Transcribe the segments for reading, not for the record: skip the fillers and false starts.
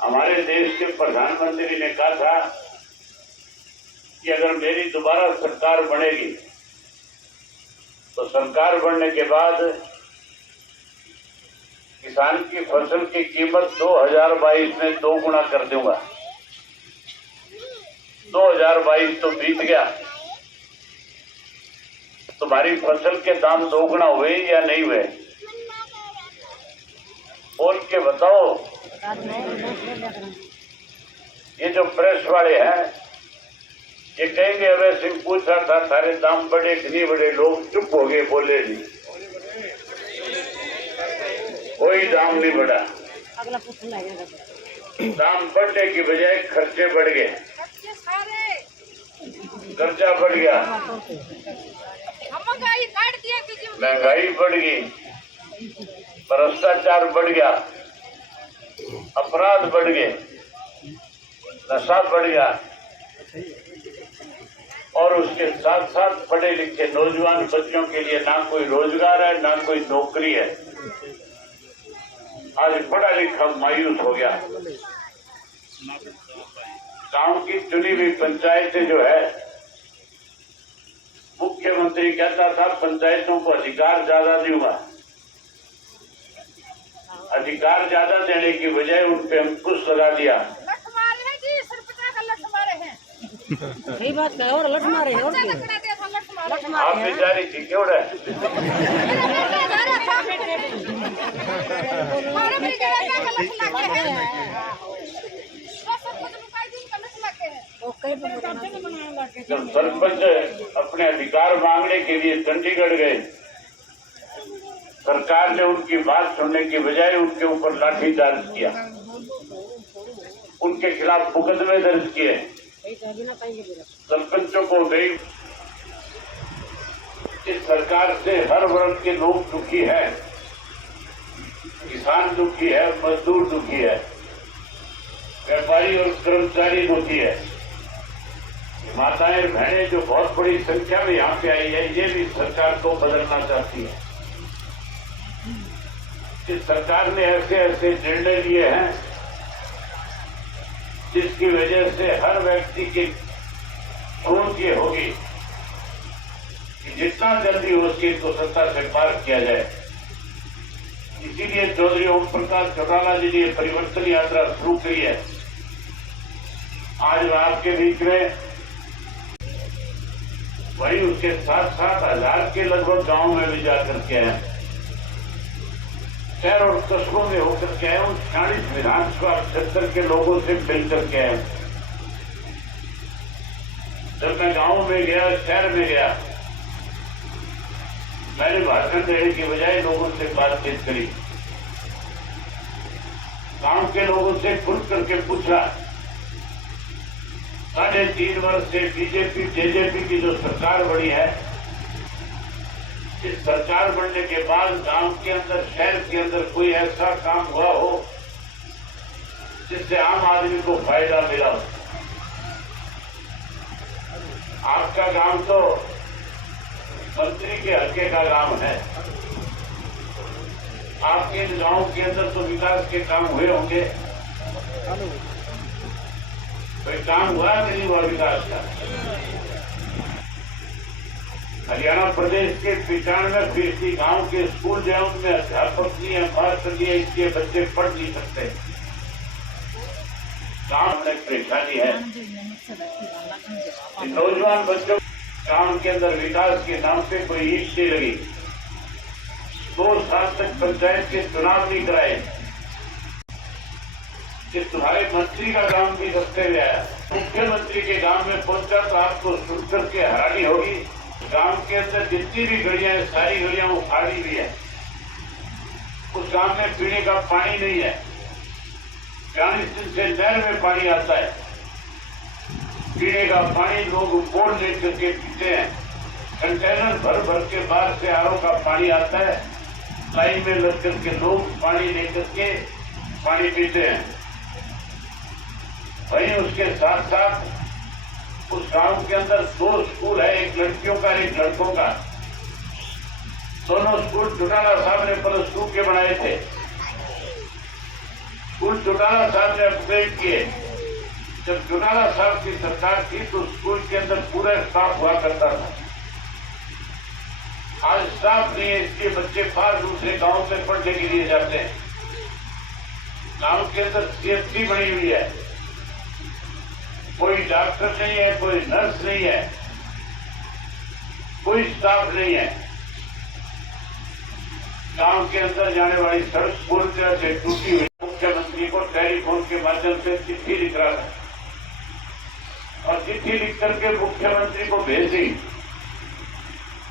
हमारे देश के प्रधानमंत्री ने कहा था कि अगर मेरी दोबारा सरकार बनेगी तो सरकार बनने के बाद किसान की फसल की कीमत 2022 में 2 गुना कर दूंगा। 2022 तो बीत गया, तुम्हारी फसल के दाम 2 गुना हुए या नहीं हुए? बोल के बताओ। ये जो प्रेस वाले हैं ये कहेंगे अवय सिंह पूछा था सारे दाम बढ़े कि नहीं बढ़े, लोग चुप हो गए, बोले नहीं, कोई दाम नहीं बढ़ा। दाम बढ़ने की बजाय खर्चे बढ़ गए, कर्जा बढ़ गया, महंगाई बढ़ गई, भ्रष्टाचार बढ़ गया, अपराध बढ़ गए, नशा बढ़ गया और उसके साथ साथ पढ़े लिखे नौजवान बच्चों के लिए ना कोई रोजगार है ना कोई नौकरी है। आज पढ़ा लिखा मायूस हो गया। गांव की चुनी हुई पंचायतें जो है, मुख्यमंत्री कहता था पंचायतों को अधिकार ज्यादा दूंगा, अधिकार ज्यादा देने की बजाय उन पे अंकुश लगा दिया। सही बात है, और लठ मारे और आप बेचारी थी क्यों रहे? जब सरपंच अपने अधिकार मांगने के लिए चंडीगढ़ गए, सरकार ने उनकी बात सुनने की बजाय उनके ऊपर लाठीचार्ज किया, उनके खिलाफ मुकदमे दर्ज किए, सरपंचों को गई। इस सरकार से हर वर्ग के लोग दुखी है, किसान दुखी है, मजदूर दुखी है, व्यापारी और कर्मचारी दुखी है। माताएं बहनें जो बहुत बड़ी संख्या में यहाँ पे आई है, ये भी सरकार को बदलना चाहती है। इस सरकार ने ऐसे ऐसे निर्णय लिए हैं जिसकी वजह से हर व्यक्ति की सोच ये होगी कि जितना जल्दी हो सके तो सत्ता से पार किया जाए। इसीलिए चौधरी ओम प्रकाश चौटाला जी ने परिवर्तन यात्रा शुरू करी है। आज वह आपके बीच में, वही उसके साथ साथ 1000 के लगभग गांव में भी जाकर के आए, शहर और कस्बों में होकर के आए, उन 40 विधानसभा क्षेत्र के लोगों से मिलकर के आए। जब मैं गांव में गया, शहर में गया, मैंने भाषण देने की बजाय लोगों से बातचीत करी, गांव के लोगों से खुल करके पूछा। 3.5 वर्ष से बीजेपी जेजेपी की जो सरकार बनी है, इस सरकार बनने के बाद गांव के अंदर, शहर के अंदर कोई ऐसा काम हुआ हो जिससे आम आदमी को फायदा मिला हो? आपका गांव तो मंत्री के हल्के का गांव है, आपके गांव के अंदर तो विकास के काम हुए होंगे, कोई काम हुआ कि नहीं हुआ विकास का? हरियाणा प्रदेश के 95% गांव के स्कूल जो है उनमें अध्यापक नहीं है, मास्टर नहीं है, इसलिए बच्चे पढ़ नहीं सकते। गांव में परेशानी है। नौजवान बच्चों गांव के अंदर विकास के नाम पे कोई ईंट नहीं लगी। 2 साल तक पंचायत के चुनाव नहीं कराए कि तुम्हारे मंत्री का गांव भी सस्ते में आया। मुख्यमंत्री के गांव में पहुंचा तो आपको सुनकर के हैरानी होगी, गांव के अंदर जितनी भी गलियां हैं सारी गलियां उखाड़ी हुई है। उस गांव में पीने का पानी नहीं है। 40 दिन से नहर में पानी आता है, पीने का पानी लोग बोर लेकर के पीते हैं। कंटेनर भर भर के बाहर से आरओ का पानी आता है, लाइन में लग करके लोग पानी लेकर के पानी पीते हैं। वहीं उसके साथ साथ उस गांव के अंदर 2 स्कूल है, एक लड़कियों का एक लड़कों का। दोनों स्कूल चौटाला साहब ने +2 के बनाए थे। स्कूल चौटाला साहब ने अपग्रेड किए। जब चौटाला साहब की सरकार थी तो स्कूल के अंदर पूरा स्टाफ हुआ करता था। आज स्टाफ नहीं है, इसलिए बच्चे बाहर दूसरे गांव में पढ़ने के लिए जाते हैं। गांव के अंदर सीएचसी बनी हुई है, कोई डॉक्टर नहीं है, कोई नर्स नहीं है, कोई स्टाफ नहीं है। गांव के अंदर जाने वाली सड़क पूरी तरह से टूटी हुई। मुख्यमंत्री को टेलीफोन के माध्यम से चिट्ठी लिख रहा था और चिट्ठी लिख करके मुख्यमंत्री को भेज दी।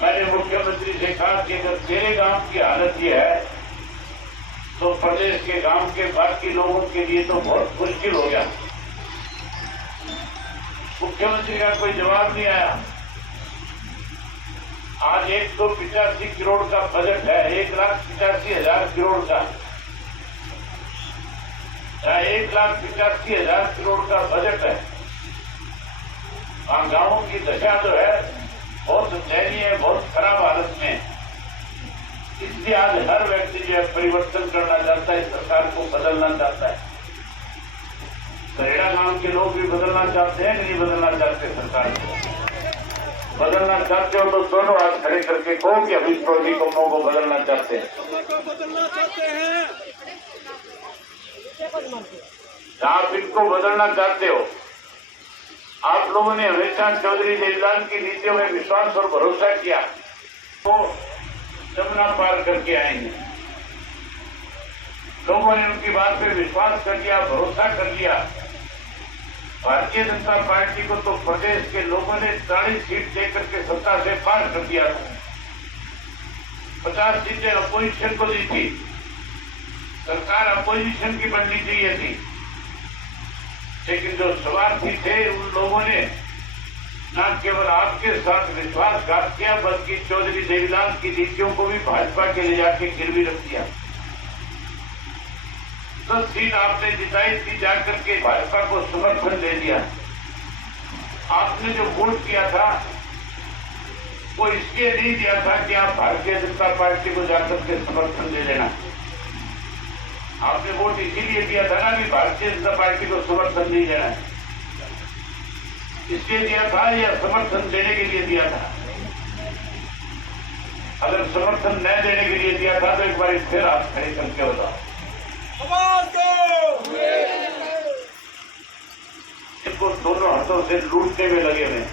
मैंने मुख्यमंत्री से कहा कि अगर तेरे गांव की हालत ये है तो प्रदेश के गांव के बाकी लोगों के लिए तो बहुत मुश्किल हो गया। मुख्यमंत्री का कोई जवाब नहीं आया। आज 185 करोड़ का बजट है, 1,85,000 करोड़ का, 1,85,000 करोड़ का बजट है। गांवों की दशा जो है बहुत दयनीय है, बहुत खराब हालत में। इसलिए आज हर व्यक्ति जो है परिवर्तन करना चाहता है, सरकार को बदलना चाहता है। सरेड़ा गांव के लोग भी बदलना चाहते हैं कि नहीं बदलना चाहते? सरकार को बदलना चाहते हो तो दोनों हाथ खड़े करके कहो कि अभी विरोधी कौमों को बदलना चाहते हैं। आप इनको बदलना चाहते हो। आप लोगों ने हमेशा चौधरी देवीलाल की नीतियों में विश्वास और भरोसा किया, तो जमुना पार करके आएंगे। लोगों ने उनकी बात पे विश्वास कर लिया, भरोसा कर लिया। भारतीय जनता पार्टी को तो प्रदेश के लोगों ने 40 सीट देकर के सत्ता से पार कर दिया था। 50 सीटें अपोजिशन को दी थी। सरकार अपोजिशन की बननी चाहिए थी, लेकिन जो स्वार्थी थे उन लोगों ने न केवल आपके साथ विश्वासघात किया, बल्कि चौधरी देवीलाल की नीतियों को भी भाजपा के ले जाके गिरवी रख दिया। 10 सीट आपने जिताई थी, जाकर के भाजपा को समर्थन दे दिया। आपने जो वोट किया था वो इसलिए नहीं दिया था कि आप भारतीय जनता पार्टी को जाकर के समर्थन दे देना। आपने वोट इसीलिए दिया था ना कि भारतीय जनता पार्टी को समर्थन नहीं देना है, इसलिए दिया था या समर्थन देने के लिए दिया था? अगर समर्थन न देने के लिए दिया था तो एक बार फिर आप खड़े करके बताओ। इनको दोनों हाथों से लूटने में लगे हुए।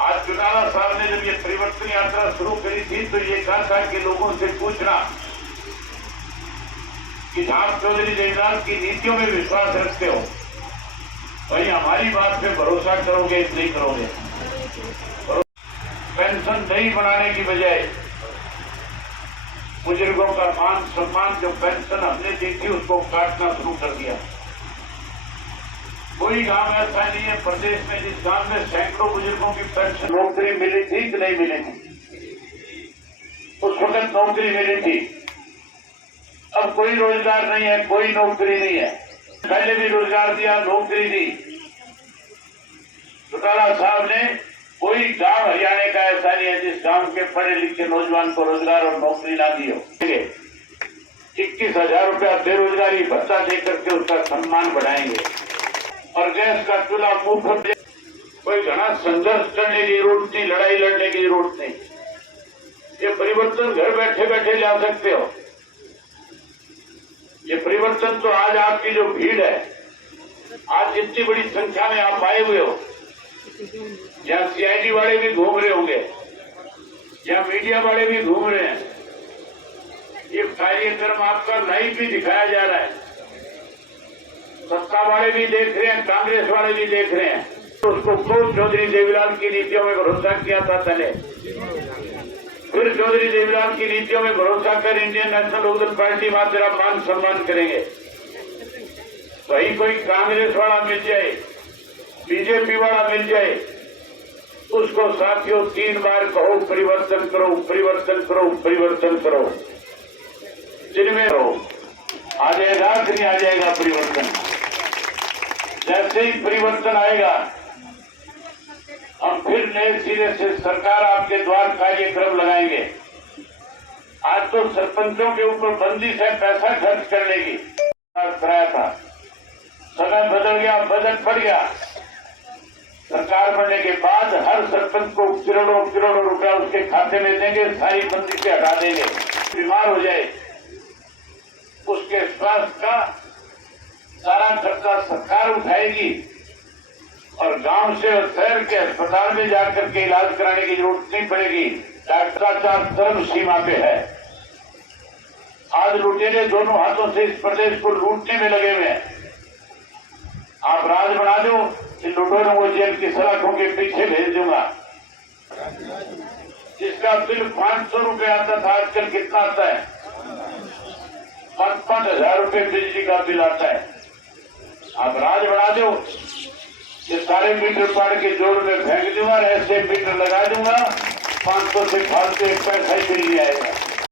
आज चौटाला साहब ने जब ये परिवर्तन यात्रा शुरू करी थी तो ये कहा था कि लोगों से पूछना कि आप चौधरी देवीलाल की नीतियों में विश्वास रखते हो, वही हमारी बात पे भरोसा करोगे नहीं करोगे? पेंशन नहीं बढ़ाने की बजाय बुजुर्गों का मान सम्मान जो पेंशन हमने दी थी उसको काटना शुरू कर दिया। कोई गांव ऐसा नहीं है प्रदेश में जिस गांव में सैकड़ों बुजुर्गों की पेंशन नौकरी मिली थी कि नहीं मिली थी? उस वक्त नौकरी मिली थी। अब कोई रोजगार नहीं है, कोई नौकरी नहीं है। पहले भी रोजगार दिया, नौकरी दी। चौटाला साहब ने कोई गांव हरियाणा का ऐसा नहीं है जिस गांव के पढ़े लिखे नौजवान को रोजगार और नौकरी ना दी हो। 21,000 रुपया बेरोजगारी भत्ता देकर के उसका सम्मान बढ़ाएंगे और गैस का चूल्हा मुफ्त। कोई घना संघर्ष करने की जरूरत नहीं, लड़ाई लड़ने की जरूरत नहीं। ये परिवर्तन घर बैठे बैठे ला सकते हो। ये परिवर्तन तो आज आपकी जो भीड़ है, आज जितनी बड़ी संख्या में आप आए हुए हो, यहाँ सीआईडी वाले भी घूम रहे होंगे, यहाँ मीडिया वाले भी घूम रहे हैं, ये कार्यक्रम आपका लाइव भी दिखाया जा रहा है। सत्ता वाले भी देख रहे हैं, कांग्रेस वाले भी देख रहे हैं। तो उसको खूब चौधरी देवीलाल की नीतियों में भरोसा किया था पहले, फिर चौधरी देवीलाल की नीतियों में भरोसा कर इंडियन नेशनल लोकदल पार्टी में तेरा मान सम्मान करेंगे। वही कोई कांग्रेस वाला मिल जाए, बीजेपी वाला मिल जाए, उसको साथियों 3 बार कहो परिवर्तन करो, परिवर्तन करो, परिवर्तन करो। जिनमें रहो, आ जाएगा कि नहीं आ जाएगा परिवर्तन? जैसे ही परिवर्तन आएगा हम फिर नए सिरे से सरकार आपके द्वार कार्यक्रम लगाएंगे। आज तो सरपंचों के ऊपर बंदिश है पैसा खर्च करने की। कराया था, समय बदल गया, बजट बढ़ गया। सरकार बनने के बाद हर सरपंच को करोड़ों करोड़ों रुपया उसके खाते में देंगे, सारी बंदिशें हटा देंगे। बीमार हो जाए उसके स्वास्थ्य का सारा खर्चा सरकार उठाएगी और गांव से और शहर के अस्पताल में जाकर के इलाज कराने की जरूरत नहीं पड़ेगी। भ्रष्टाचार चरम सीमा पे है। आज लुटेरे दोनों हाथों से इस प्रदेश को लूटने में लगे हुए हैं। आप राज बना दो, इन लुटेरों को जेल की सलाखों के पीछे भेज दूंगा। जिसका बिल 500 रुपये आता था, आजकल कितना आता है? 5-5 हजार रुपये बिजली का बिल आता है। आप राज बना दो, ये सारे मीटर पाड़ के जोड़ में फेंक दूंगा, ऐसे मीटर लगा दूंगा, 500 से फालतू एक पैसा ही बिल नहीं आएगा।